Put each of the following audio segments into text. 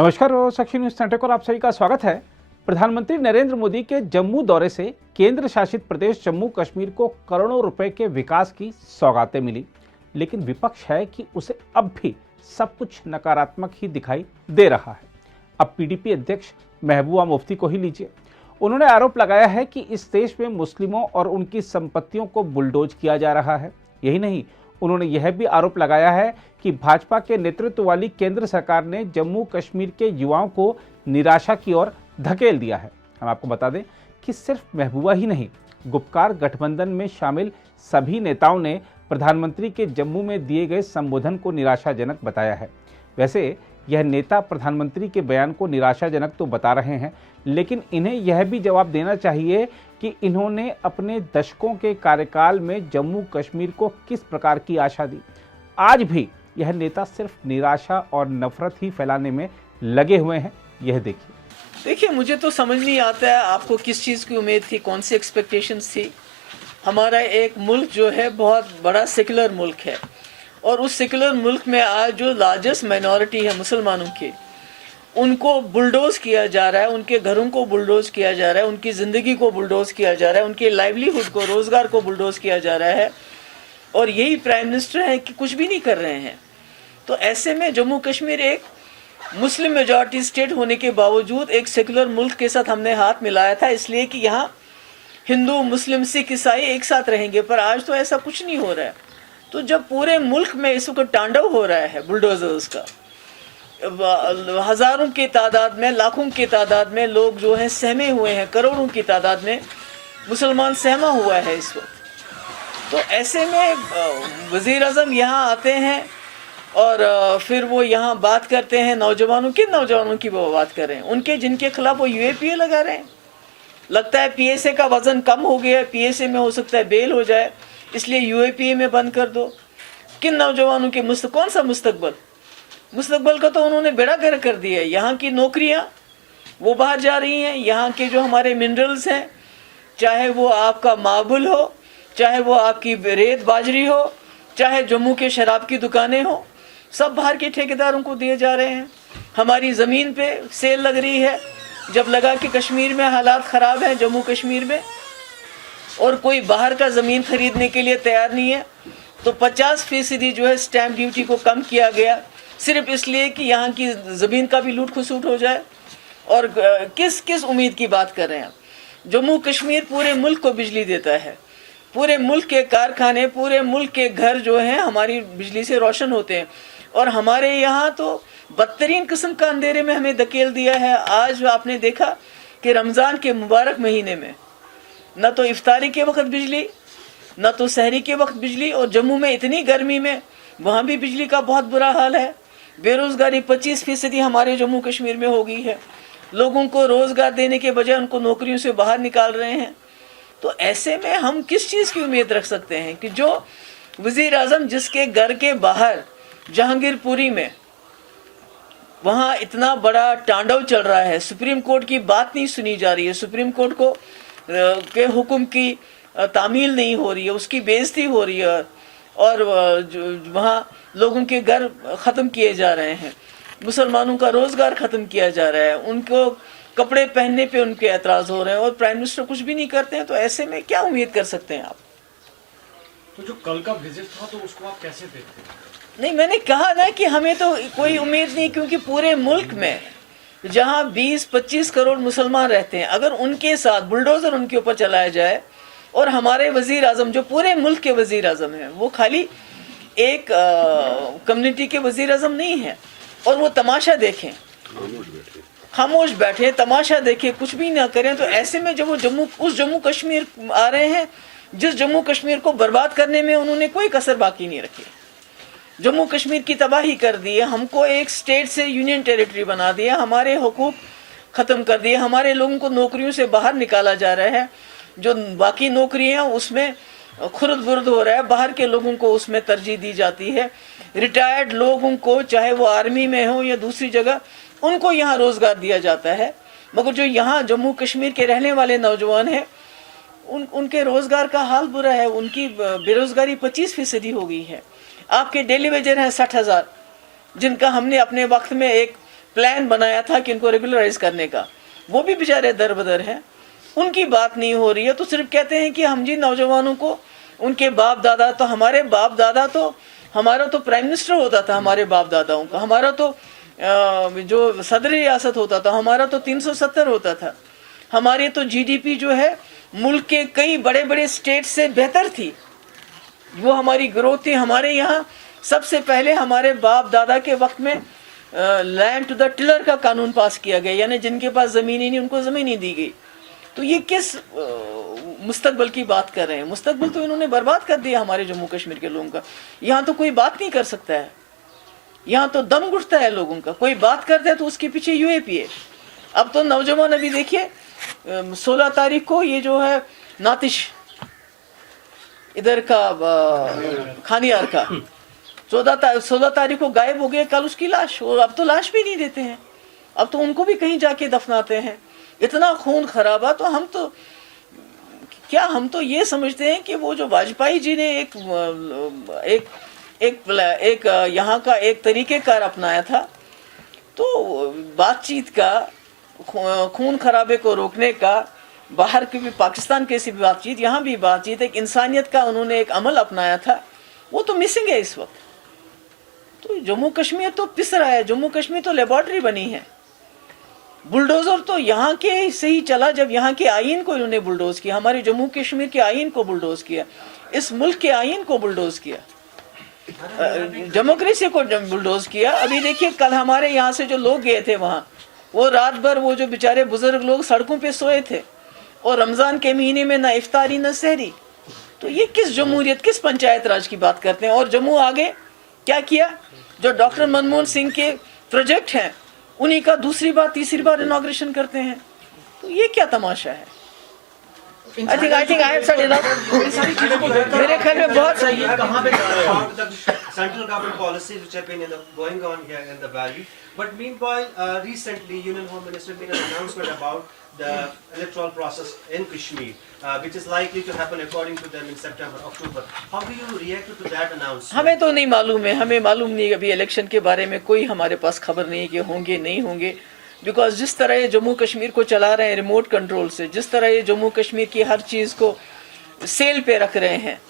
नमस्कार साक्षी news centre पर आप सभी का स्वागत है। प्रधानमंत्री नरेंद्र मोदी के जम्मू दौरे से केंद्र शासित प्रदेश जम्मू कश्मीर को करोड़ों रुपए के विकास की सौगातें मिली, लेकिन विपक्ष है कि उसे अब भी सब कुछ नकारात्मक ही दिखाई दे रहा है। अब पीडीपी अध्यक्ष महबूबा मुफ्ती को ही लीजिए। उन्होंने आरोप लगाया है कि इस देश में मुस्लिमों और उनकी संपत्तियों को बुलडोज किया जा रहा है। यही नहीं, उन्होंने यह भी आरोप लगाया है कि भाजपा के नेतृत्व वाली केंद्र सरकार ने जम्मू कश्मीर के युवाओं को निराशा की ओर धकेल दिया है। हम आपको बता दें कि सिर्फ महबूबा ही नहीं, गुपकार गठबंधन में शामिल सभी नेताओं ने प्रधानमंत्री के जम्मू में दिए गए संबोधन को निराशाजनक बताया है। वैसे यह नेता प्रधानमंत्री के बयान को निराशाजनक तो बता रहे हैं, लेकिन इन्हें यह भी जवाब देना चाहिए कि इन्होंने अपने दशकों के कार्यकाल में जम्मू कश्मीर को किस प्रकार की आशा दी। आज भी यह नेता सिर्फ निराशा और नफरत ही फैलाने में लगे हुए हैं। यह देखिए, मुझे तो समझ नहीं आता है आपको किस चीज़ की उम्मीद थी, कौन सी एक्सपेक्टेशंस थी। हमारा एक मुल्क जो है बहुत बड़ा सेकुलर मुल्क है, और उस सेकुलर मुल्क में आज जो लार्जेस्ट माइनॉरिटी है मुसलमानों की, उनको बुलडोज किया जा रहा है, उनके घरों को बुलडोज किया जा रहा है, उनकी ज़िंदगी को बुलडोज किया जा रहा है, उनके लाइवलीहुड को, रोज़गार को बुलडोज किया जा रहा है, और यही प्राइम मिनिस्टर हैं कि कुछ भी नहीं कर रहे हैं। तो ऐसे में जम्मू कश्मीर एक मुस्लिम मेजॉरिटी स्टेट होने के बावजूद एक सेकुलर मुल्क के साथ हमने हाथ मिलाया था, इसलिए कि यहाँ हिंदू, मुस्लिम, सिख, ईसाई एक साथ रहेंगे। पर आज तो ऐसा कुछ नहीं हो रहा है। तो जब पूरे मुल्क में इस वक्त तांडव हो रहा है बुलडोजर्स का, हज़ारों की तादाद में, लाखों की तादाद में लोग जो हैं सहमे हुए हैं, करोड़ों की तादाद में मुसलमान सहमा हुआ है इस वक्त। तो ऐसे में वज़ीर आज़म यहाँ आते हैं और फिर वो यहाँ बात करते हैं नौजवानों की वो बात कर रहे हैं, उनके जिनके खिलाफ वो यूएपीए लगा रहे हैं। लगता है पीएसए का वज़न कम हो गया है, पीएसए में हो सकता है बेल हो जाए, इसलिए यूएपीए में बंद कर दो। किन नौजवानों के कौन सा मुस्तकबल का तो उन्होंने बेड़ा गर्क कर दिया है। यहाँ की नौकरियाँ वो बाहर जा रही हैं, यहाँ के जो हमारे मिनरल्स हैं, चाहे वो आपका मार्बल हो, चाहे वो आपकी रेत बाजरी हो, चाहे जम्मू के शराब की दुकानें हो, सब बाहर के ठेकेदारों को दिए जा रहे हैं। हमारी ज़मीन पे सेल लग रही है, जब लगा कि कश्मीर में हालात ख़राब हैं, जम्मू कश्मीर में, और कोई बाहर का ज़मीन खरीदने के लिए तैयार नहीं है, तो 50% जो है स्टैम्प ड्यूटी को कम किया गया, सिर्फ इसलिए कि यहाँ की ज़मीन का भी लूट खसूट हो जाए। और किस उम्मीद की बात कर रहे हैं। जम्मू कश्मीर पूरे मुल्क को बिजली देता है, पूरे मुल्क के कारखाने, पूरे मुल्क के घर जो हैं हमारी बिजली से रोशन होते हैं, और हमारे यहाँ तो बदतरीन किस्म का अंधेरे में हमें धकेल दिया है। आज आपने देखा कि रमज़ान के मुबारक महीने में न तो इफ्तारी के वक्त बिजली, न तो सहरी के वक्त बिजली, और जम्मू में इतनी गर्मी में वहाँ भी बिजली का बहुत बुरा हाल है। बेरोज़गारी 25% हमारे जम्मू कश्मीर में हो गई है। लोगों को रोज़गार देने के बजाय उनको नौकरियों से बाहर निकाल रहे हैं। तो ऐसे में हम किस चीज़ की उम्मीद रख सकते हैं कि जो वज़ीर आज़म जिसके घर के बाहर जहांगीरपुरी में वहाँ इतना बड़ा तांडव चल रहा है, सुप्रीम कोर्ट की बात नहीं सुनी जा रही है, सुप्रीम कोर्ट को के हुक्म की तामील नहीं हो रही है, उसकी बेइज्जती हो रही है, और वहाँ लोगों के घर ख़त्म किए जा रहे हैं, मुसलमानों का रोज़गार ख़त्म किया जा रहा है, उनको कपड़े पहनने पे उनके एतराज़ हो रहे हैं, और प्राइम मिनिस्टर कुछ भी नहीं करते हैं। तो ऐसे में क्या उम्मीद कर सकते हैं आप। तो जो कल का विजिट था तो उसको आप कैसे देखते हैं? नहीं, मैंने कहा ना कि हमें तो कोई उम्मीद नहीं, क्योंकि पूरे मुल्क में जहाँ 20-25 करोड़ मुसलमान रहते हैं, अगर उनके साथ बुलडोज़र उनके ऊपर चलाया जाए, और हमारे वज़ीर आज़म जो पूरे मुल्क के वज़ीर आज़म हैं, वो खाली एक कम्युनिटी के वज़ीर आज़म नहीं है, और वो तमाशा देखें, खामोश बैठे, तमाशा देखें, कुछ भी ना करें। तो ऐसे में जब वो जम्मू कश्मीर आ रहे हैं, जिस जम्मू कश्मीर को बर्बाद करने में उन्होंने कोई कसर बाकी नहीं रखी, जम्मू कश्मीर की तबाही कर दी है, हमको एक स्टेट से यूनियन टेरिटरी बना दिया, हमारे हुकूक ख़त्म कर दिए, हमारे लोगों को नौकरियों से बाहर निकाला जा रहा है, जो बाकी नौकरियां उसमें खुर्द बुर्द हो रहा है, बाहर के लोगों को उसमें तरजीह दी जाती है। रिटायर्ड लोगों को, चाहे वो आर्मी में हो या दूसरी जगह, उनको यहाँ रोज़गार दिया जाता है, मगर जो यहाँ जम्मू कश्मीर के रहने वाले नौजवान हैं उनके रोज़गार का हाल बुरा है, उनकी बेरोज़गारी 25% हो गई है। आपके डेली वेजर हैं 60,000, जिनका हमने अपने वक्त में एक प्लान बनाया था कि इनको रेगुलराइज करने का, वो भी बेचारे दर बदर हैं, उनकी बात नहीं हो रही है। तो सिर्फ कहते हैं कि हम जी नौजवानों को, उनके बाप दादा, तो हमारे बाप दादा तो, हमारा तो प्राइम मिनिस्टर होता था हमारे बाप दादाओं का, हमारा तो जो सदर रियासत होता था हमारा तो 370 होता था, हमारी तो जीडीपी जो है मुल्क के कई बड़े बड़े स्टेट से बेहतर थी, वो हमारी ग्रोथ थी। हमारे यहाँ सबसे पहले हमारे बाप दादा के वक्त में लैंड टू द टिलर का कानून पास किया गया, यानी जिनके पास ज़मीन ही नहीं उनको ज़मीन ही दी गई। तो ये किस मुस्तकबिल की बात कर रहे हैं? मुस्तकबिल तो इन्होंने बर्बाद कर दिया हमारे जम्मू कश्मीर के लोगों का। यहाँ तो कोई बात नहीं कर सकता है, यहाँ तो दम घुटता है लोगों का, कोई बात करता है तो उसके पीछे यूएपी है। अब तो नौजवान, अभी देखिए 16 तारीख को ये जो है नातिश इधर का खानियार का 16 तारीख को गायब हो गया, कल उसकी लाश, और अब तो लाश भी नहीं देते हैं, अब तो उनको भी कहीं जाके दफनाते हैं। इतना खून खराबा। तो हम तो क्या, हम तो ये समझते हैं कि वो जो वाजपेयी जी ने एक यहाँ का एक तरीक़ेकार अपनाया था, तो बातचीत का, खून खराबे को रोकने का, बाहर की भी पाकिस्तान कैसी भी बातचीत, यहाँ भी बातचीत, एक इंसानियत का उन्होंने एक अमल अपनाया था, वो तो मिसिंग है इस वक्त। तो जम्मू कश्मीर तो पिस रहा है, जम्मू कश्मीर तो लेबॉर्ट्री बनी है। बुलडोजर तो यहाँ के से ही चला जब यहाँ के आइन को इन्होंने बुलडोज किया, हमारे जम्मू कश्मीर के आइन को बुलडोज किया, इस मुल्क के आइन को बुलडोज किया, डेमोक्रेसी को बुलडोज किया। अभी देखिए कल हमारे यहाँ से जो लोग गए थे वहाँ, वो रात भर वो जो बेचारे बुजुर्ग लोग सड़कों पे सोए थे, और रमज़ान के महीने में ना इफ्तारी ना सहरी। तो ये किस जमहूरियत, किस पंचायत राज की बात करते हैं? और जम्मू आगे क्या किया? जो डॉक्टर मनमोहन सिंह के प्रोजेक्ट हैं उन्हीं का दूसरी बार तीसरी बार इनॉग्रेशन करते हैं। तो ये क्या तमाशा है? I think I have said enough. मेरे ख्याल में बहुत सही है। कहाँ पे central government policies which have been going on here in the valley, but meanwhile recently Union Home Minister made an announcement about the electoral process in Kashmir, which is likely to happen according to them in September, October. How do you react to that announcement? हमें तो नहीं मालूम है, हमें मालूम नहीं, अभी election के बारे में कोई हमारे पास खबर नहीं है कि होंगे नहीं होंगे। बिकॉज जिस तरह ये जम्मू कश्मीर को चला रहे हैं रिमोट कंट्रोल से, जिस तरह ये जम्मू कश्मीर की हर चीज़ को सेल पे रख रहे हैं,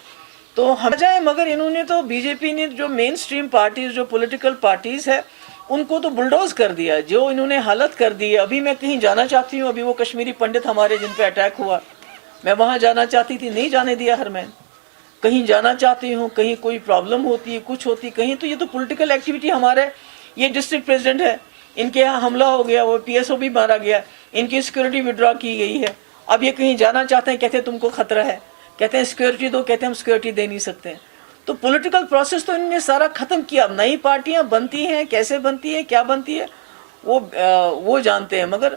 तो हम जाए। मगर इन्होंने तो, बीजेपी ने जो मेन स्ट्रीम पार्टीज, जो पॉलिटिकल पार्टीज है, उनको तो बुलडोज कर दिया, जो इन्होंने हालत कर दी है। अभी मैं कहीं जाना चाहती हूँ, अभी वो कश्मीरी पंडित हमारे जिन पे अटैक हुआ, मैं वहाँ जाना चाहती थी, नहीं जाने दिया हरमैन। कहीं जाना चाहती हूँ, कहीं कोई प्रॉब्लम होती है, कुछ होती कहीं, तो ये तो पॉलिटिकल एक्टिविटी। हमारे ये डिस्ट्रिक्ट प्रेसिडेंट है, इनके यहाँ हमला हो गया, वो पीएसओ भी मारा गया, इनकी सिक्योरिटी विड्रॉ की गई है। अब ये कहीं जाना चाहते हैं, कहते हैं तुमको खतरा है, कहते हैं सिक्योरिटी दो, कहते हैं हम सिक्योरिटी दे नहीं सकते हैं। तो पॉलिटिकल प्रोसेस तो इन्होंने सारा ख़त्म किया। अब नई पार्टियां बनती हैं, कैसे बनती है, क्या बनती है, वो जानते हैं। मगर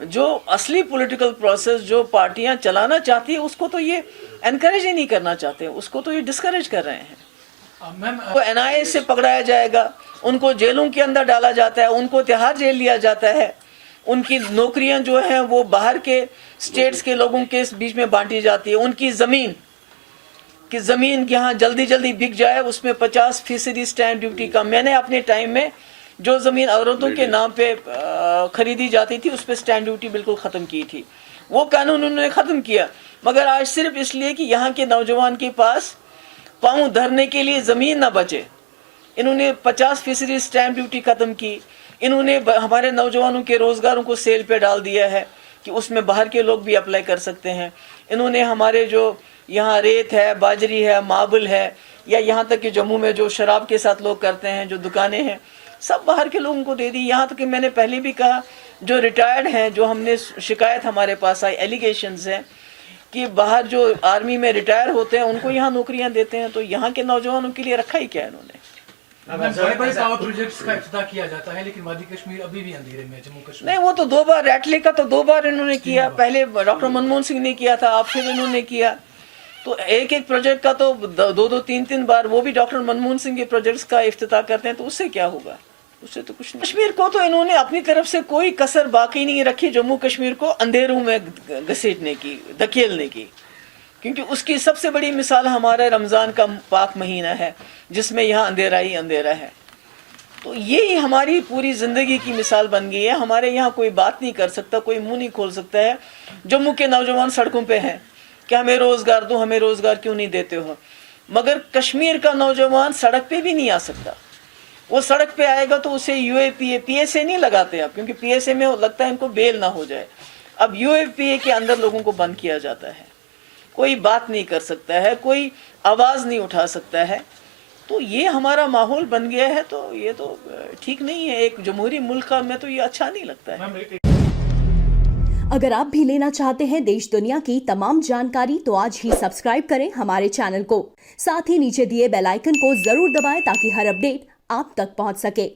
जो असली पॉलिटिकल प्रोसेस जो पार्टियां चलाना चाहती है, उसको तो ये एनकरेज ही नहीं करना चाहते, उसको तो ये डिस्करेज कर रहे हैं। तो एनआईए से पकड़ाया जाएगा, उनको जेलों के अंदर डाला जाता है, उनको तिहाड़ जेल लिया जाता है, उनकी नौकरियां जो हैं वो बाहर के स्टेट्स के लोगों के बीच में बांटी जाती है। उनकी ज़मीन यहाँ जल्दी जल्दी बिक जाए, उसमें 50% स्टैंप ड्यूटी का। मैंने अपने टाइम में जो ज़मीन औरतों के नाम पे खरीदी जाती थी, उस पर स्टैंप ड्यूटी बिल्कुल ख़त्म की थी, वो कानून उन्होंने ख़त्म किया। मगर आज सिर्फ इसलिए कि यहाँ के नौजवान के पास पाँव धरने के लिए ज़मीन ना बचे, इन्होंने 50% स्टैंप ड्यूटी ख़त्म की। इन्होंने हमारे नौजवानों के रोज़गारों को सेल पे डाल दिया है कि उसमें बाहर के लोग भी अप्लाई कर सकते हैं। इन्होंने हमारे जो यहाँ रेत है, बाजरी है, मार्बल है, या यहाँ तक कि जम्मू में जो शराब के साथ लोग करते हैं, जो दुकानें हैं, सब बाहर के लोगों को दे दी। यहाँ तक कि मैंने पहले भी कहा, जो रिटायर्ड हैं, जो हमने शिकायत हमारे पास आई, एलिगेशंस हैं कि बाहर जो आर्मी में रिटायर होते हैं उनको यहाँ नौकरियाँ देते हैं। तो यहाँ के नौजवानों के लिए रखा ही क्या है इन्होंने? बड़े बड़े पावर प्रोजेक्ट्स का इफ्तिताह किया जाता है, लेकिन वादी कश्मीर अभी भी अंधेरे में, जम्मू कश्मीर। नहीं, वो तो 2 बार, रैटले का तो 2 बार इन्होंने किया, पहले डॉक्टर मनमोहन सिंह ने किया था, अब फिर इन्होंने किया। तो एक प्रोजेक्ट का तो 2-2, 3-3 बार वो भी डॉक्टर मनमोहन सिंह के प्रोजेक्ट्स का इफ्तिताह करते हैं, तो उससे क्या होगा? उससे तो कुछ नहीं। कश्मीर को तो इन्होंने अपनी तरफ से कोई कसर बाकी नहीं रखी जम्मू कश्मीर को अंधेरों में घसीटने की, धकेलने की। क्योंकि उसकी सबसे बड़ी मिसाल हमारा रमज़ान का पाक महीना है, जिसमें यहाँ अंधेरा ही अंधेरा है। तो ये हमारी पूरी ज़िंदगी की मिसाल बन गई है। हमारे यहाँ कोई बात नहीं कर सकता, कोई मुंह नहीं खोल सकता है। जम्मू के नौजवान सड़कों पे हैं कि हमें रोज़गार दो, हमें रोज़गार क्यों नहीं देते हो। मगर कश्मीर का नौजवान सड़क पे भी नहीं आ सकता। वो सड़क पे आएगा तो उसे यूएपीए पीएसए नहीं लगाते अब, क्योंकि पीएसए में लगता है इनको बेल ना हो जाए। अब यूएपीए के अंदर लोगों को बंद किया जाता है, कोई बात नहीं कर सकता है, कोई आवाज़ नहीं उठा सकता है। तो ये हमारा माहौल बन गया है, तो ये तो ठीक नहीं है। एक जमहूरी मुल्क में तो ये अच्छा नहीं लगता है। अगर आप भी लेना चाहते हैं देश दुनिया की तमाम जानकारी तो आज ही सब्सक्राइब करें हमारे चैनल को। साथ ही नीचे दिए बेल आइकन को जरूर दबाएं ताकि हर अपडेट आप तक पहुंच सके।